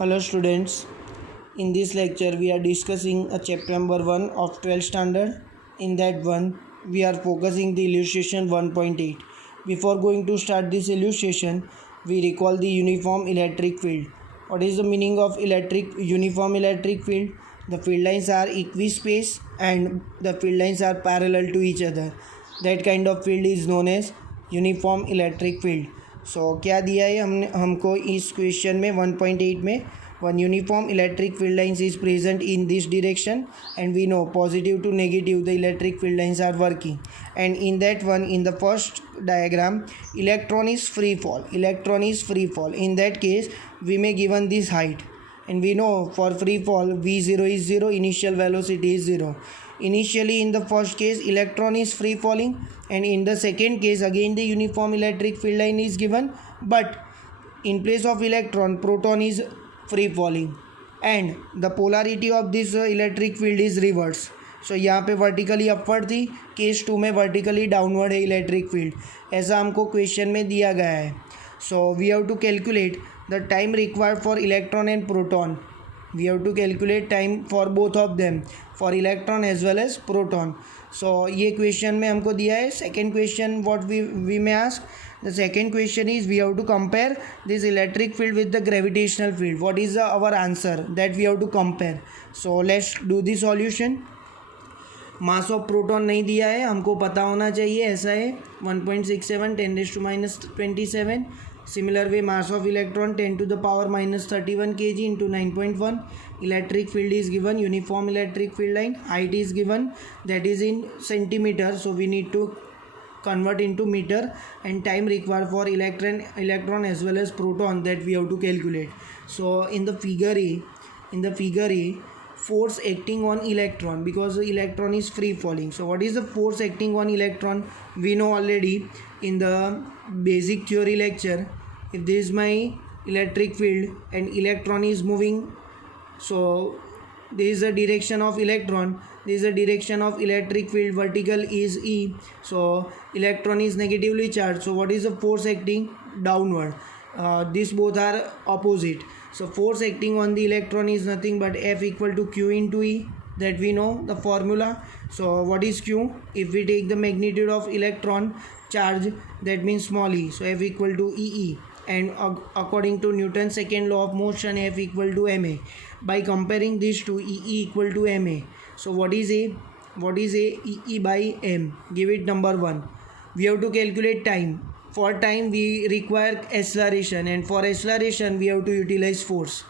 Hello students, in this lecture we are discussing a chapter number 1 of 12th standard. In that one we are focusing the illustration 1.8. Before going to start this illustration, we recall the uniform electric field. What is the meaning of uniform electric field? The field lines are equispaced and the field lines are parallel to each other. That kind of field is known as uniform electric field. So क्या दिया है हमको इस question में 1.8 में one uniform electric field lines is present in this direction and we know positive to negative the electric field lines are working and in that one in the first diagram electron is free fall. In that case we may given this height and we know for free fall v0 is 0, initial velocity is 0. Initially in the first case electron is free falling and in the second case again the uniform electric field line is given, but in place of electron proton is free falling and the polarity of this electric field is reverse. So यहाँ पे vertically upward थी, case 2 में vertically downward है electric field, ऐसा हमको question में दिया गया है. So we have to calculate the time required for electron and proton. We have to calculate time for both of them, for electron as well as proton. So ये question में हमको दिया है. Second question what we may ask, the second question is we have to compare this electric field with the gravitational field. What is our answer that we have to compare? So let's do the solution. Mass of proton नहीं दिया है, हमको पता होना चाहिए, ऐसा है 1.67 10⁻27. Similar way mass of electron 10⁻−31 kg into 9.1. Electric field is given, uniform electric field line, height is given that is in centimeter, so we need to convert into meter, and time required for electron as well as proton that we have to calculate. So in the figure A, force acting on electron, because the electron is free falling. So what is the force acting on electron? We know already in the basic theory lecture, if this is my electric field and electron is moving, so this is the direction of electron, this is the direction of electric field, vertical is E, so electron is negatively charged, so what is the force acting? Downward. These both are opposite, so force acting on the electron is nothing but F equal to Q into E, that we know the formula. So what is Q? If we take the magnitude of electron charge, that means small e, so F equal to EE, and according to Newton's second law of motion, F equal to ma. By comparing these two, EE equal to ma, so what is a EE by m? Give it number 1. We have to calculate time. For time we require acceleration, and for acceleration we have to utilize force.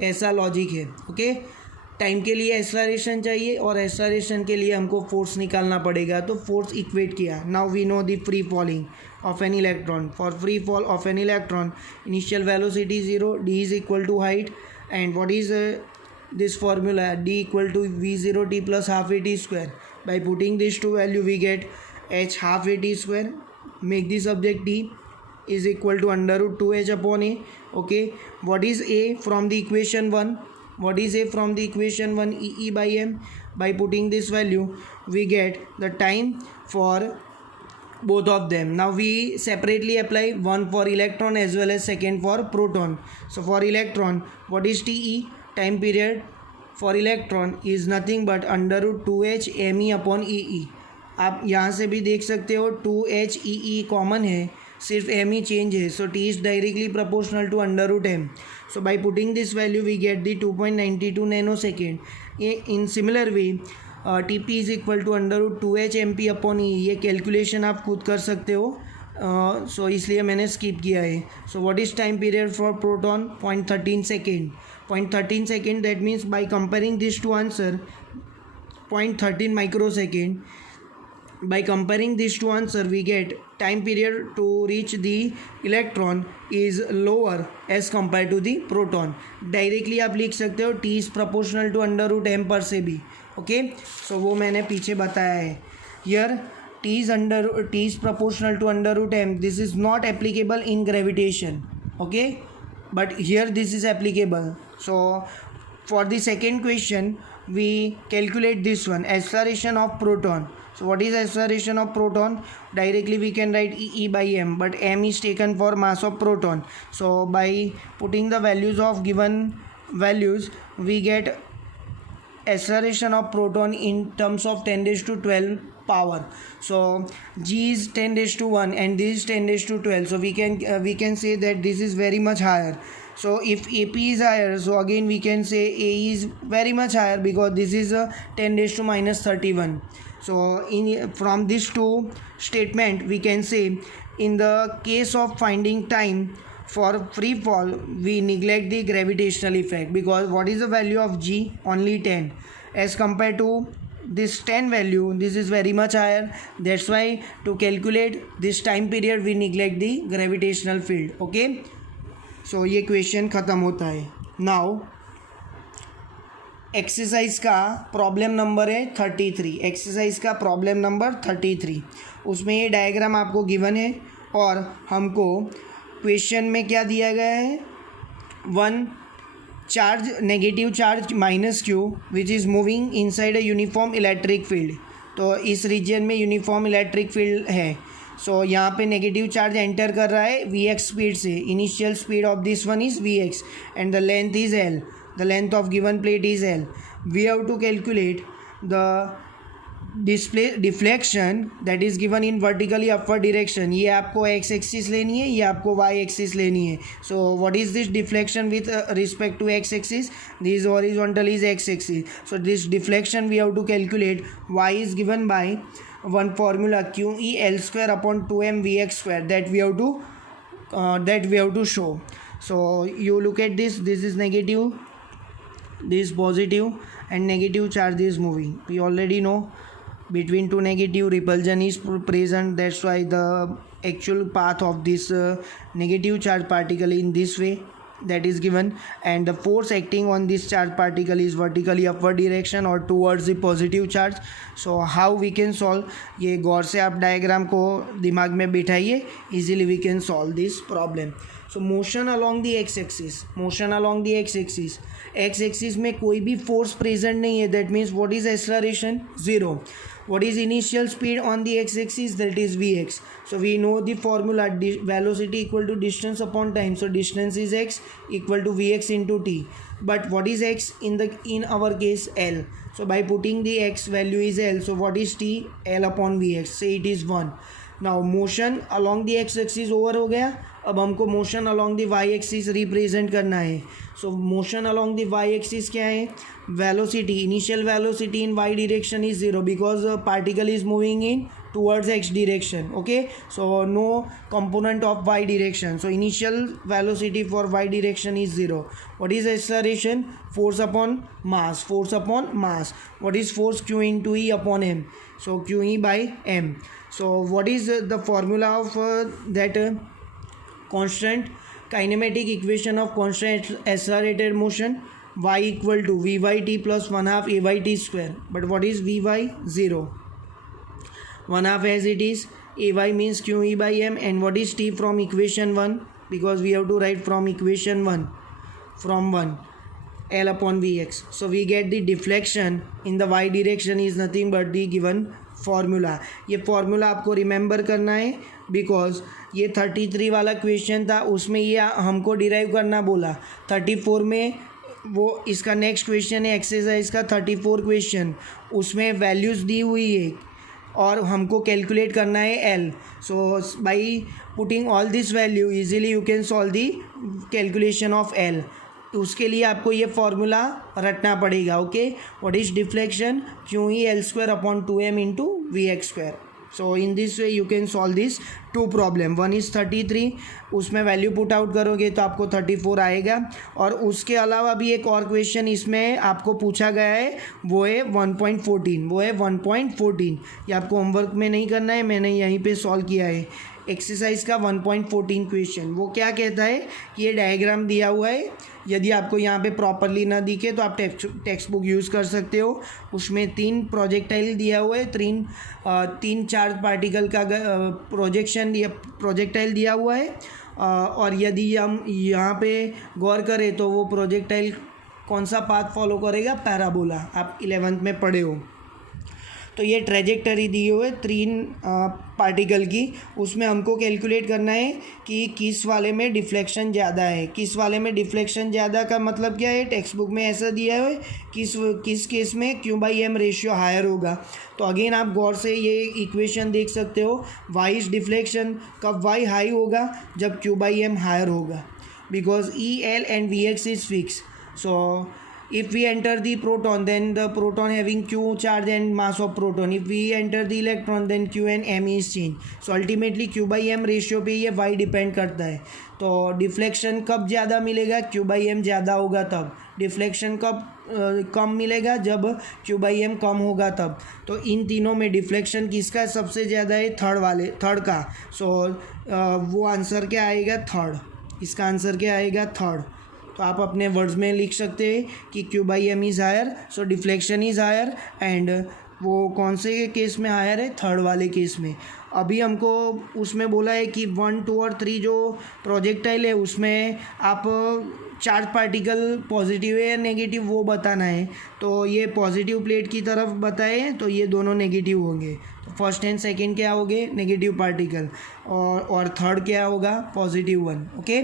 ऐसा लॉजिक है. Okay, time के लिए एक्सलरेशन चाहिए और एक्सलरेशन के लिए हमको फोर्स निकालना पड़ेगा, तो फोर्स इक्वेट किया. Now we know the free falling of an electron. For free fall of an electron, initial velocity 0, d is equal to height, and what is this formula? D equal to v0 t plus half a t square. By putting these two value we get h half a t square. Make the subject t is equal to under root 2h upon a. Okay, what is a from the equation 1? What is a from the equation 1? EE by m. By putting this value we get the time for both of them. Now we separately apply, one for electron as well as second for proton. So for electron, what is TE? Time period for electron is nothing but under root 2h me upon EE. आप यहाँ से भी देख सकते हो 2h EE common है, सिर्फ me change है, so T is directly proportional to under root m. So by putting this value we get the 2.92 nanosecond. In similar way TP is equal to under root 2h MP upon E. ये calculation आप खुद कर सकते हो, सो इसलिए मैंने skip किया है. So what is time period for proton? 0.13 second. 0.13 second, that means by comparing this to answer 0.13 microsecond. By comparing these two answers we get time period to reach the electron is lower as compared to the proton. Directly आप लिख सकते हो T is proportional to under root m पर से भी. ओके, सो वो मैंने पीछे बताया है. Here T is proportional to under root m. This is not applicable in gravitation. Okay, but here this is applicable. So for the second question we calculate this one, acceleration of proton. So what is acceleration of proton? Directly we can write EE by m, but m is taken for mass of proton. So by putting the values of given values, we get acceleration of proton in terms of 10 raised to 12 power. So g is 10 raised to 1 and this is 10 raised to 12, so we can say that this is very much higher. So if ap is higher, so again we can say a is very much higher because this is 10 raised to minus 31. So from these two statement we can say, in the case of finding time for free fall, we neglect the gravitational effect, because what is the value of g? Only 10, as compared to this 10 value, this is very much higher. That's why to calculate this time period we neglect the gravitational field. Okay, so ये क्वेश्चन ख़त्म होता है. Now exercise का problem number है 33. एक्सरसाइज का problem number 33, उसमें ये डायग्राम आपको गिवन है और हमको क्वेश्चन में क्या दिया गया है, one charge, negative charge minus Q which is moving inside a uniform electric field. तो इस रीजन में यूनिफॉर्म इलेक्ट्रिक फील्ड है. सो यहाँ पे नेगेटिव चार्ज एंटर कर रहा है वी एक्स स्पीड से. Initial speed of this one is v x and the length is L. The length of given plate is L. We have to calculate the deflection that is given in vertically upward direction. ये आपको x axis लेनी है, ये आपको Y axis लेनी है. So what is this deflection with respect to x axis? This horizontal is x axis. So this deflection we have to calculate. Y is given by one formula QE L square upon 2m Vx square that we have to show. So you look at this is negative, this is positive, and negative charge is moving. We already know between two negative repulsion is present. That's why the actual path of this negative charge particle in this way that is given, and the force acting on this charge particle is vertically upward direction or towards the positive charge. So how we can solve? ये गौर से आप डायग्राम को दिमाग में बिठाइए, easily we can solve this problem. So motion along the x axis, x axis में कोई भी force present नहीं है. That means what is acceleration? 0. What is initial speed on the x axis? That is vx. So we know the formula, velocity equal to distance upon time. So distance is x equal to vx into t. But what is x in our case? L. So by putting the x value is L. So what is t? L upon vx. Say it is 1. Now motion along the x axis over हो गया. अब हमको motion along the y axis represent करना है. So motion along the y axis क्या है? Velocity, initial velocity in y direction is 0 because particle is moving in towards x direction. Okay, so no component of y direction, so initial velocity for y direction is 0. What is acceleration? Force upon mass. What is force? Q into E upon m. So QE by m. So what is the formula of that constant kinematic equation of constant accelerated motion? Y equal to vy t plus 1/2 a by t square. But what is vy? 0. 1/2 as it is. Ay means QE by m. And what is t from equation 1? Because we have to write from equation 1. From 1, L upon Vx. So we get the deflection in the y direction is nothing but the given formula. ये formula आपको रिमेंबर करना है बिकॉज ये 33 वाला क्वेश्चन था, उसमें ये हमको डिराइव करना बोला. 34 में वो इसका नेक्स्ट क्वेश्चन है एक्सरसाइज का 34 क्वेश्चन, उसमें वैल्यूज़ दी हुई है और हमको कैलकुलेट करना है L. So by putting all this value easily you can solve the calculation of L. उसके लिए आपको ये फॉर्मूला रटना पड़ेगा. Okay, what is deflection? QE L square upon 2m into Vx square. So in this way you can solve this two problem. One is 33, उसमें value put out करोगे तो आपको 34 आएगा. और उसके अलावा भी एक और क्वेश्चन इसमें आपको पूछा गया है, वो है 1.14. ये आपको होमवर्क में नहीं करना है, मैंने यहीं पे सॉल्व किया है. एक्सरसाइज का 1.14 क्वेश्चन. वो क्या कहता है? ये डायग्राम दिया हुआ है, यदि आपको यहाँ पे प्रॉपरली ना दिखे तो आप टेक्स्ट बुक यूज़ कर सकते हो. उसमें 3 प्रोजेक्टाइल दिया हुआ है, 3 चार्ज पार्टिकल का प्रोजेक्टाइल दिया हुआ है. और यदि हम यहाँ पे गौर करें तो वो प्रोजेक्टाइल कौन सा पाथ फॉलो करेगा? पैराबोला. आप 11th में पढ़े हो. तो ये ट्रेजेक्टरी दी हुई है 3 पार्टिकल की, उसमें हमको कैलकुलेट करना है कि किस वाले में डिफ्लेक्शन ज़्यादा है। किस वाले में डिफ्लेक्शन ज़्यादा का मतलब क्या है, टेक्स्ट बुक में ऐसा दिया है किस केस में Q/M रेशियो हायर होगा। तो अगेन आप गौर से ये इक्वेशन देख सकते हो, y इज डिफ्लेक्शन, कब y हाई होगा, जब Q/M हायर होगा, because EL and Vx is fixed. So if we enter the proton, then the proton having Q charge and mass of proton. If we enter the electron, then Q and M is change. So ultimately Q/M ratio पे ये y depend करता है। तो डिफ्लेक्शन कब ज़्यादा मिलेगा, Q/M ज़्यादा होगा तब। डिफ्लेक्शन कब कम मिलेगा, जब Q/M कम होगा तब। तो इन तीनों में डिफ्लेक्शन किसका सबसे ज़्यादा है, थर्ड का। सो वो आंसर क्या आएगा, थर्ड। इसका आंसर क्या आएगा, थर्ड। तो आप अपने वर्ड्स में लिख सकते हैं कि Q/M is higher, so deflection is higher, and वो कौन से केस में हायर है, थर्ड वाले केस में। अभी हमको उसमें बोला है कि 1, 2 और 3 जो प्रोजेक्टाइल है उसमें आप चार्ज पार्टिकल पॉजिटिव है या नेगेटिव वो बताना है। तो ये पॉजिटिव प्लेट की तरफ बताए तो ये दोनों नेगेटिव होंगे। तो फर्स्ट एंड सेकंड क्या होंगे, नेगेटिव पार्टिकल, और थर्ड क्या होगा, पॉजिटिव 1। ओके,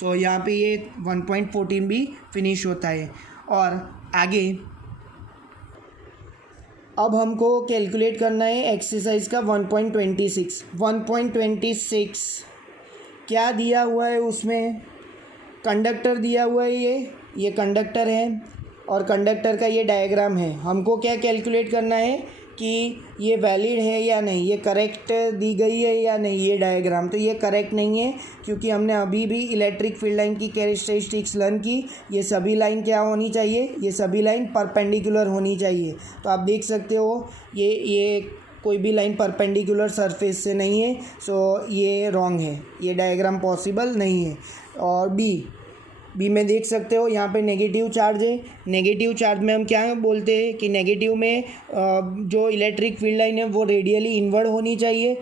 सो यहाँ पे ये 1.14 भी फिनिश होता है। और आगे अब हमको कैलकुलेट करना है एक्सरसाइज का 1.26 क्या दिया हुआ है उसमें, कंडक्टर दिया हुआ है, ये कंडक्टर है और कंडक्टर का ये डायग्राम है। हमको क्या कैलकुलेट करना है कि ये वैलिड है या नहीं, ये करेक्ट दी गई है या नहीं ये डायग्राम। तो ये करेक्ट नहीं है, क्योंकि हमने अभी भी इलेक्ट्रिक फील्ड लाइन की कैरेक्टरिस्टिक्स लर्न की। ये सभी लाइन क्या होनी चाहिए, ये सभी लाइन परपेंडिकुलर होनी चाहिए। तो आप देख सकते हो ये कोई भी लाइन परपेंडिकुलर सरफेस से नहीं है, सो ये रॉन्ग है, ये डायग्राम पॉसिबल नहीं है। और बी में देख सकते हो यहाँ पे नेगेटिव चार्ज है। नेगेटिव चार्ज में हम क्या बोलते हैं कि नेगेटिव में जो इलेक्ट्रिक फील्ड लाइन है वो रेडियली इनवर्ड होनी चाहिए।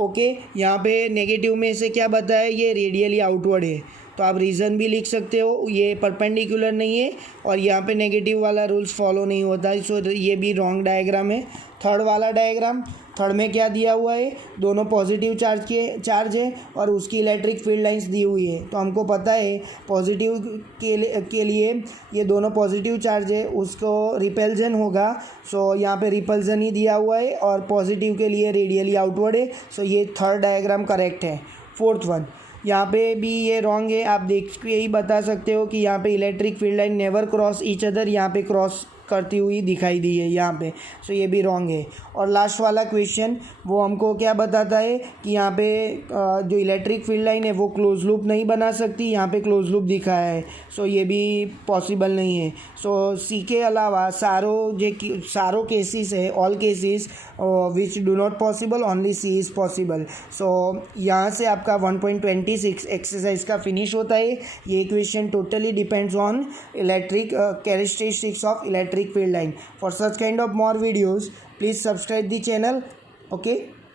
ओके, यहाँ पे नेगेटिव में से क्या बताया, ये रेडियली आउटवर्ड है। तो आप रीज़न भी लिख सकते हो, ये परपेंडिकुलर नहीं है और यहाँ पे नेगेटिव वाला रूल्स फॉलो नहीं होता है, सो ये भी रॉन्ग डायग्राम है। थर्ड वाला डायग्राम, थर्ड में क्या दिया हुआ है, दोनों पॉजिटिव चार्ज है और उसकी इलेक्ट्रिक फील्ड लाइंस दी हुई है। तो हमको पता है पॉजिटिव के लिए ये दोनों पॉजिटिव चार्ज है, उसको रिपल्जन होगा। सो यहाँ पे रिपल्जन ही दिया हुआ है और पॉजिटिव के लिए रेडियली आउटवर्ड है। सो ये थर्ड डायग्राम करेक्ट है। फोर्थ वन, यहाँ पे भी ये रॉन्ग है। आप देख के यही बता सकते हो कि यहाँ पे electric field line never cross each other, यहाँ पे क्रॉस करती हुई दिखाई दी है यहाँ पे। सो ये भी रॉन्ग है। और लास्ट वाला क्वेश्चन वो हमको क्या बताता है कि यहाँ पे जो इलेक्ट्रिक फील्ड लाइन है वो क्लोज लूप नहीं बना सकती, यहाँ पे क्लोज लूप दिखाया है। सो ये भी पॉसिबल नहीं है। सो सी के अलावा सारो केसेस है, all cases which do not possible, only C is possible. So यहाँ से आपका 1.26 एक्सरसाइज का फिनिश होता है। ये question totally depends on electric characteristics of electric field line. For such kind of more videos, please subscribe the channel. Okay.